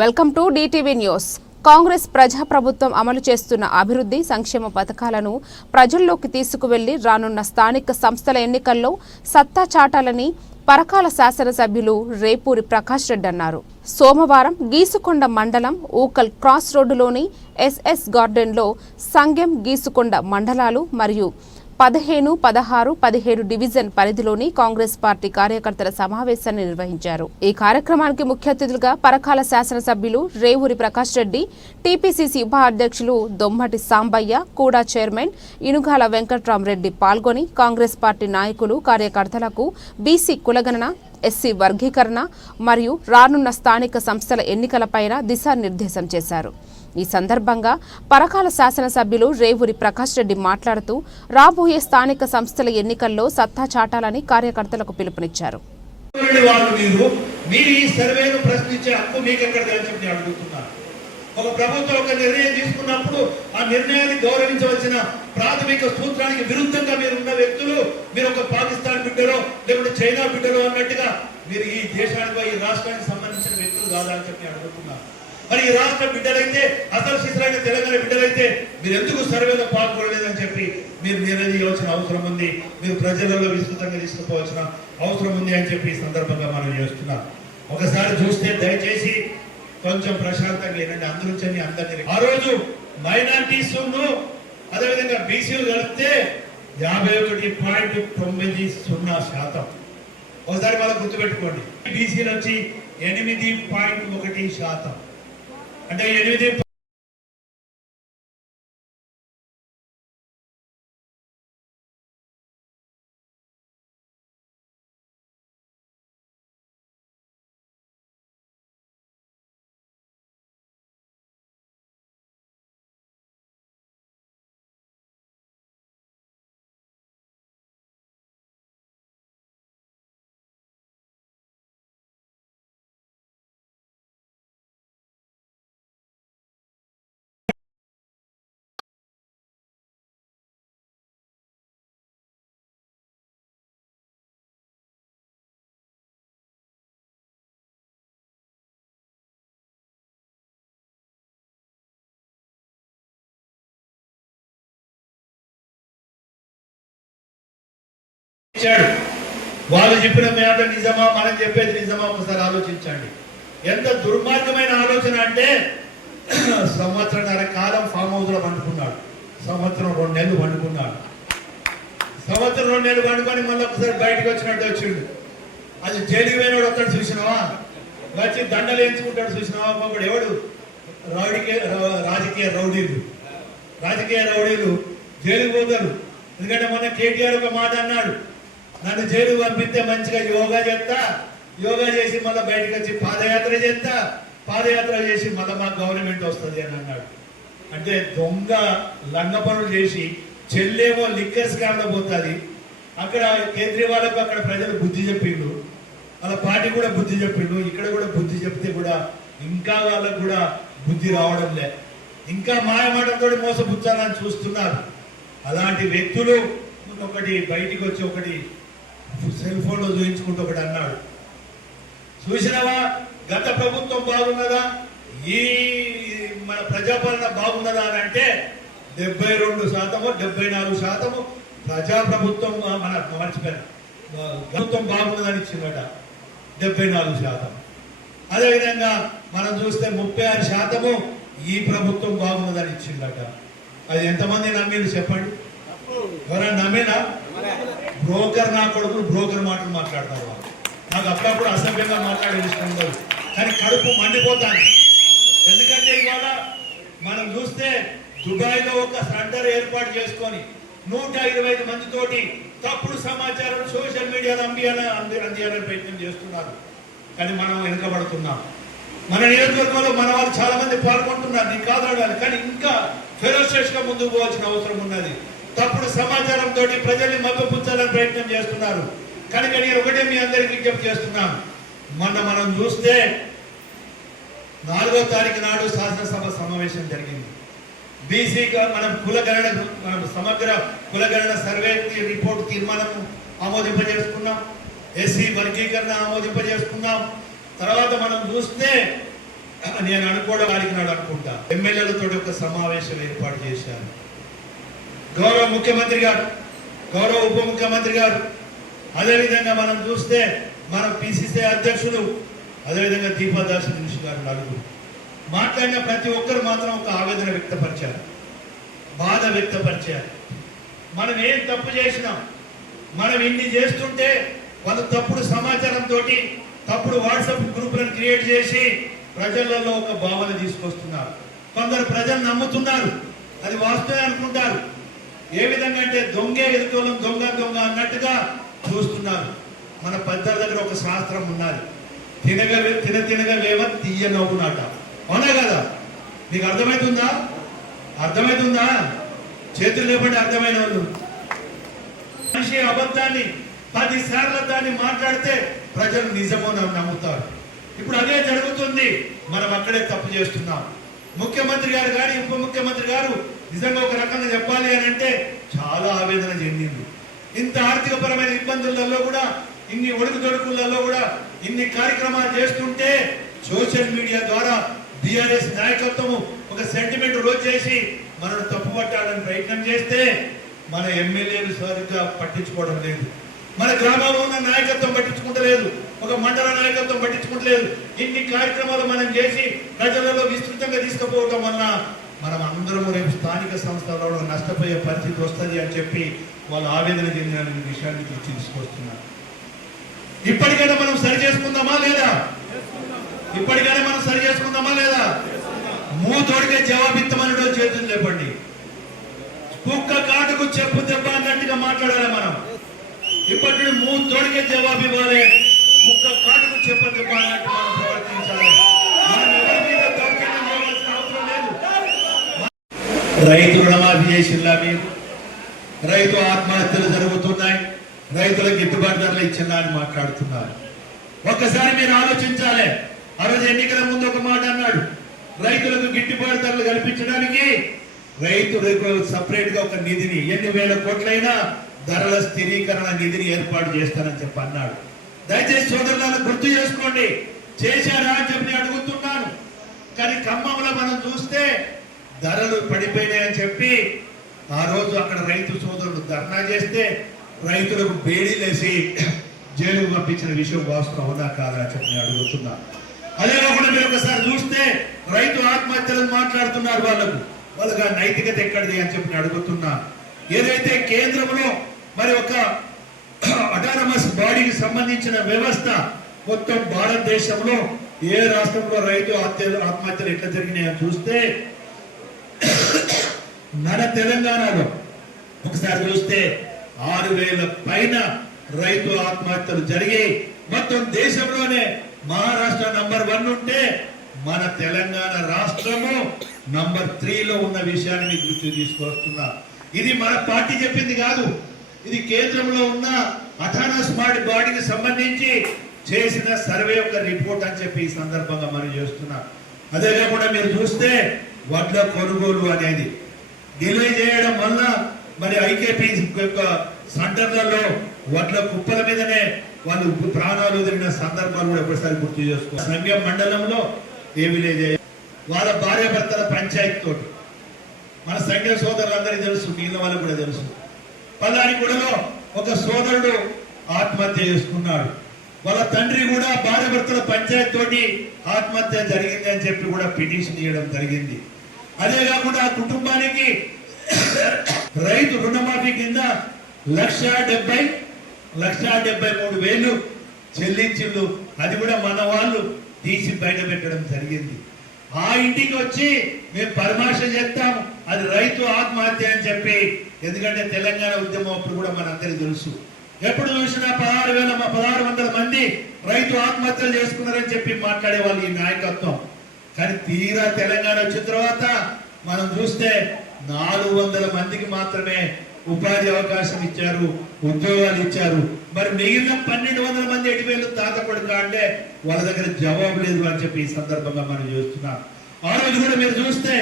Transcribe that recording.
Welcome to DTV news. Congress ప్రజాప్రభుత్వం అమలు చేస్తున్న అభివృద్ధి సంక్షేమ పథకాలను ప్రజల్లోకి తీసుకువెళ్లి రానున్న స్థానిక సంస్థల ఎన్నికల్లో సత్తా చాటాలని పరకాల శాసనసభ్యులు రేపూరి ప్రకాష్ రెడ్డి అన్నారు. సోమవారం గీసుకొండ మండలం ఊకల్ క్రాస్ రోడ్డులోని ఎస్ఎస్ గార్డెన్లో సంగెం గీసుకొండ మండలాలు మరియు 15, 16, 17 డివిజన్ పరిధిలోని కాంగ్రెస్ పార్టీ కార్యకర్తల సమావేశాన్ని నిర్వహించారు. ఈ కార్యక్రమానికి ముఖ్య అతిథులుగా పరకాల శాసనసభ్యులు రేవూరి ప్రకాష్ రెడ్డి, టీపీసీసీ ఉప అధ్యక్షులు దొమ్మటి సాంబయ్య, కూడా చైర్మన్ ఇనుగాల వెంకట్రామరెడ్డి పాల్గొని కాంగ్రెస్ పార్టీ నాయకులు, కార్యకర్తలకు బీసీ కులగణన, ఎస్సీ వర్గీకరణ మరియు రానున్న స్థానిక సంస్థల ఎన్నికలపైన దిశానిర్దేశం చేశారు. ఈ సందర్భంగా పరకాల శాసనసభ్యులు రేవూరి ప్రకాష్ రెడ్డి మాట్లాడుతూ రాబోయే స్థానిక సంస్థల ఎన్నికల్లో సత్తా చాటాలని కార్యకర్తలకు పిలుపునిచ్చారు. ఒక ప్రభుత్వం ఒక నిర్ణయం తీసుకున్నప్పుడు ఆ నిర్ణయాన్ని గౌరవించవలసిన ప్రాథమిక సూత్రానికి విరుద్ధంగా మీరు ఉన్న వ్యక్తులు, మీరు ఒక పాకిస్తాన్ బిడ్డలో లేకుంటే చైనా బిడ్డలో అన్నట్టుగా మీరు ఈ దేశానికి ఈ రాష్ట్రానికి సంబంధించిన వ్యక్తులు కాదని చెప్పి అడుగుతున్నారు. మరి ఈ రాష్ట్ర బిడ్డలైతే, అసలు శిశులైన తెలంగాణ బిడ్డలైతే మీరు ఎందుకు సర్వేలో పాల్గొనలేదని చెప్పి మీరు నిర్ణయించవలసిన అవసరం ఉంది. మీరు ప్రజలలో విస్తృతంగా తీసుకుపోవాల్సిన అవసరం ఉంది అని చెప్పి ఈ సందర్భంగా మనం చేస్తున్నాం. ఒకసారి చూస్తే దయచేసి కొంచెం ప్రశాంతంగా ఏంటంటే అందరినీ ఆ రోజు మైనారిటీస్ అదేవిధంగా బీసీలు కలిపితే 51.90%. ఒకసారి మనం గుర్తుపెట్టుకోండి, బీసీలు వచ్చి 8.1%. అంటే 8 వాళ్ళు చెప్పిన మాట నిజమా, మనం చెప్పేది నిజమా? ఒకసారి ఆలోచించండి. ఎంత దుర్మార్గమైన ఆలోచన అంటే, సంవత్సరంన్నర కాలం ఫామ్ హౌస్ లో పండుకున్నాడు, సంవత్సరం 2 నెలలు పండుకున్నాడు, సంవత్సరం 2 నెలలు పండుకొని మళ్ళీ ఒకసారి బయటకు వచ్చినట్టు వచ్చిండు. అది జైలుకి పోయినాడు ఒక్కడు చూసినావా, వచ్చి దండలు ఎంచుకుంటాడు చూసినావా? ఒకడు ఎవడు రాజకీయ రౌడీలు జైలుకి పోతారు. ఎందుకంటే మొన్న కేటీఆర్ ఒక మాట అన్నాడు, నన్ను జైలు పంపిస్తే మంచిగా యోగా చేసి మళ్ళీ బయటకు వచ్చి పాదయాత్ర చేసి మళ్ళీ మాకు గవర్నమెంట్ వస్తుంది అని అన్నాడు. అంటే దొంగ లంగ పనులు చేసి చెల్లేమో లిక్కర్స్ కాకపోతుంది. అక్కడ కేజ్రీవాల్కు అక్కడ ప్రజలు బుద్ధి చెప్పిండు, వాళ్ళ పార్టీ కూడా బుద్ధి చెప్పిండు, ఇక్కడ కూడా బుద్ధి చెప్తే కూడా ఇంకా వాళ్ళకు కూడా బుద్ధి రావడం లే, ఇంకా మాయమాటంతో మోసపుచ్చాలని చూస్తున్నారు. అలాంటి వ్యక్తులు ఒకటి బయటికి వచ్చి ఒకటి సెల్ ఫోన్ లో చూపించుకుంటూ ఒకటి అన్నాడు, చూసినావా గత ప్రభుత్వం బాగున్నదా, ఈ మన ప్రజాపాలన బాగున్నదా అని అంటే 72%, 74% ప్రజాప్రభుత్వం మన మర్చిపోయారు, ప్రభుత్వం బాగున్నదని ఇచ్చిందట 74%. అదేవిధంగా మనం చూస్తే 36% ఈ ప్రభుత్వం బాగున్నదని ఇచ్చిందట. అది ఎంతమంది నమ్మింది చెప్పండి? ఎవరైనా నమ్మేనా? బ్రోకర్ నా కొడుకులు బ్రోకర్ మాటలు మాట్లాడతారు. నాకు అప్పుడప్పుడు అసభ్యంగా మాట్లాడే ఇష్టం ఉండదు, కానీ కడుపు మండిపోతాను. ఎందుకంటే ఇవాళ మనం చూస్తే దుబాయ్లో ఒక సెంటర్ ఏర్పాటు చేసుకొని 125 మందితోటి తప్పుడు సమాచారం సోషల్ మీడియాలో అందియాలని ప్రయత్నం చేస్తున్నారు. కానీ మనం వెనుకబడుతున్నాం. మన నియోజకవర్గంలో మన వాళ్ళు చాలా మంది పాల్గొంటున్నారు, నీకు కాదడాలి, కానీ ఇంకా ఫెరోషియస్ గా ముందుకు పోవాల్సిన అవసరం ఉన్నది. తప్పుడు సమాచారంతో ప్రజల్ని మభ్యపుచ్చాలని ప్రయత్నం చేస్తున్నారు. కనుక నేను ఒకటే మీ అందరికీ విజ్ఞప్తి చేస్తున్నాను. మనం చూస్తే 4వ తారీఖు నాడు శాసనసభ సమావేశం జరిగింది. బీసీగా మనం సమగ్ర కులగణన సర్వే రిపోర్ట్ తీర్మానం ఆమోదింపజేసుకున్నాం, ఎస్సీ వర్గీకరణ ఆమోదింపజేసుకున్నాం. తర్వాత మనం చూస్తే నేను అనుకోవడం వారికి నాడు అనుకుంటా ఎమ్మెల్యేలతో ఒక సమావేశం ఏర్పాటు చేశారు. గౌరవ ముఖ్యమంత్రి గారు, గౌరవ ఉప ముఖ్యమంత్రి గారు, అదేవిధంగా మనం చూస్తే మన పిసిసి అధ్యక్షులు, అదేవిధంగా దీపాదాస్ దినేష్ గారు నలుగురు మాట్లాడిన ప్రతి ఒక్కరు మాత్రం ఒక ఆవేదన వ్యక్తపరిచారు, బాధ వ్యక్తపరిచారు. మనం ఏం తప్పు చేసినాం, మనం ఇన్ని చేస్తుంటే వాళ్ళు తప్పుడు సమాచారంతో తప్పుడు వాట్సాప్ గ్రూపులను క్రియేట్ చేసి ప్రజలలో ఒక భావన తీసుకొస్తున్నారు. కొందరు ప్రజలు నమ్ముతున్నారు, అది వాస్తవే అనుకుంటారు. ఏ విధంగా అంటే దొంగే ఎదుటోళ్ళం దొంగ దొంగ అన్నట్టుగా చూస్తున్నారు. మన పెద్దల దగ్గర ఒక శాస్త్రం ఉన్నది, తినగా లేవ తీయ నవ్వునాట. అవునా కదా? నీకు అర్థమవుతుందా? అర్థమవుతుందా? చేతులు లేపండి అర్థమైన వాళ్ళు. మనిషి అబద్ధాన్ని 10 సార్లు దాన్ని మాట్లాడితే ప్రజలు నిజమో నమ్ముతారు. ఇప్పుడు అదే జరుగుతుంది. మనం అక్కడే తప్పు చేస్తున్నాం. ముఖ్యమంత్రి గారు కానీ ఉప ముఖ్యమంత్రి గారు నిజంగా ఒక రకంగా చెప్పాలి అని అంటే చాలా ఆవేదన చెందింది. ఇంత ఆర్థిక పరమైన ఇబ్బందులలో కూడా, ఇన్ని ఒడుకుదొడుకులలో కూడా ఇన్ని కార్యక్రమాలు చేస్తుంటే సోషల్ మీడియా ద్వారా బీఆర్ఎస్ నాయకత్వము ఒక సెంటిమెంట్ రోజు చేసి మనను తప్పుపట్టాలని ప్రయత్నం చేస్తే మన ఎమ్మెల్యేలు సరిగ్గా పట్టించుకోవడం లేదు, మన గ్రామంలో ఉన్న నాయకత్వం పట్టించుకుంటలేదు, ఒక మండల నాయకత్వం పట్టించుకుంటలేదు. ఇన్ని కార్యక్రమాలు మనం చేసి ప్రజలలో విస్తృతంగా తీసుకుపోవటం వల్ల మనం అందరం రేపు స్థానిక సంస్థలలో నష్టపోయే పరిస్థితి వస్తుంది అని చెప్పి వాళ్ళు ఆవేదన చెందిన విషయాన్ని తీసుకొస్తున్నారు. ఇప్పటికైనా మనం సరి చేసుకుందామా లేదా? ఇప్పటికైనా మనం సరి చేసుకుందామా లేదా? మూతోడికే జవాబిత్తమని చేతులు లేపండి. కుక్క కాటుకు చెప్పు దెబ్బ అన్నట్టుగా మాట్లాడాలి మనం. ఇప్పటి నుండి మూతోడికే జవాబు ఇవ్వాలి, కుక్క కాటుకు చెప్పు దెబ్బ అన్నట్టు మనం ప్రవర్తించాలి. మనం ఎవరి మీద దౌర్జన్యం చేయవలసిన అవసరం లేదు. రైతు రుణమాఫీ చేసిందా మీరు? రైతు ఆత్మహత్యలు జరుగుతున్నాయి, రైతులకు గిట్టుబాటు ధరలు ఇచ్చిందా అని మాట్లాడుతున్నారు. ఒక్కసారి మీరు ఆలోచించాలి. ఆ రోజు ఎన్నికల ముందు ఒక మాట అన్నాడు, రైతులకు గిట్టుబాటు ధరలు కల్పించడానికి రైతులకు సపరేట్ గా ఒక నిధిని 8,000 కోట్లైనా ధరల స్థిరీకరణ నిధిని ఏర్పాటు చేస్తానని చెప్పి అన్నాడు. దయచేసి సోదరులను గుర్తు చేసుకోండి, చేశారా అని చెప్పి అడుగుతున్నాను. కానీ ఖమ్మంలో మనం చూస్తే ధరలు పడిపోయినాయని చెప్పి ఆ రోజు అక్కడ రైతు సోదరులు ధర్నా చేస్తే రైతులకు బేడీలేసి జైలుకు పంపించిన విషయం వాస్తవం అవునా కాదా అని చెప్పి అడుగుతున్నా. అదే కాకుండా మీరు ఒకసారి చూస్తే రైతు ఆత్మహత్యలను మాట్లాడుతున్నారు. వాళ్ళకు ఆ నైతికత ఎక్కడిది అని చెప్పి అడుగుతున్నా. ఏదైతే కేంద్రంలో మరి ఒక అటానమస్ బాడీకి సంబంధించిన వ్యవస్థ మొత్తం భారతదేశంలో ఏ రాష్ట్రంలో రైతు ఆత్మహత్యలు ఎట్లా జరిగినాయని చూస్తే మన తెలంగాణలో ఒకసారి చూస్తే 6,000 పైన రైతు ఆత్మహత్యలు జరిగి మొత్తం దేశంలోనే మహారాష్ట్ర నంబర్ 1 ఉంటే మన తెలంగాణ రాష్ట్రము నంబర్ 3లో ఉన్న విషయాన్ని మీకు దృష్టికి తీసుకొస్తున్నా. ఇది మన పార్టీ చెప్పింది కాదు, ఇది కేంద్రంలో ఉన్న అటానమస్ బాడీకి సంబంధించి చేసిన సర్వే యొక్క రిపోర్ట్ అని చెప్పి ఈ సందర్భంగా మనం చేస్తున్నా. అదే కాకుండా మీరు చూస్తే వడ్ల కొనుగోలు అనేది డిలే చేయడం వల్ల మరి ఐకేపీ యొక్క సెంటర్లలో వడ్ల కుప్పల మీదనే వాళ్ళు ప్రాణాలు వదిలిన సందర్భాలు కూడా ఒకసారి గుర్తు చేసుకో. సంఘం మండలంలో ఏ విలేజ్ వాళ్ళ భార్య భర్తల పంచాయతీ తోటి మన సంఘ సోదరులందరికీ తెలుసు, మిగిలిన వాళ్ళకు కూడా తెలుసు. పల్లారిగూడలో ఒక సోదరుడు ఆత్మహత్య చేసుకున్నాడు. వాళ్ళ తండ్రి కూడా భార్య భర్తల పంచాయతీ తోటి ఆత్మహత్య జరిగింది అని చెప్పి కూడా పిటిషన్ ఇవ్వడం జరిగింది. అదే కాకుండా ఆ కుటుంబానికి రైతు రుణమాఫీ కింద 1,73,000 చెల్లించిండు. అది కూడా మన వాళ్ళు తీసి బయట పెట్టడం జరిగింది. ఆ ఇంటికి వచ్చి మేము పరామర్శ చేస్తాము, అది రైతు ఆత్మహత్య అని చెప్పి. ఎందుకంటే తెలంగాణ ఉద్యమం అప్పుడు కూడా మనందరికీ తెలుసు, ఎప్పుడు చూసినా 16,100 మంది రైతు ఆత్మహత్యలు చేసుకున్నారని చెప్పి మాట్లాడే వాళ్ళు ఈ నాయకత్వం. కానీ తీరా తెలంగాణ వచ్చిన తర్వాత మనం చూస్తే 400 మందికి మాత్రమే ఉపాధి అవకాశం ఇచ్చారు, ఉద్యోగాలు ఇచ్చారు. మరి మిగిలిన 1,200 మంది ఎటువేళ్ళు తాత కొడుక అంటే వాళ్ళ దగ్గర జవాబు లేదు అని చెప్పి ఈ సందర్భంగా మనం చూస్తున్నాం. ఆ రోజు కూడా మీరు చూస్తే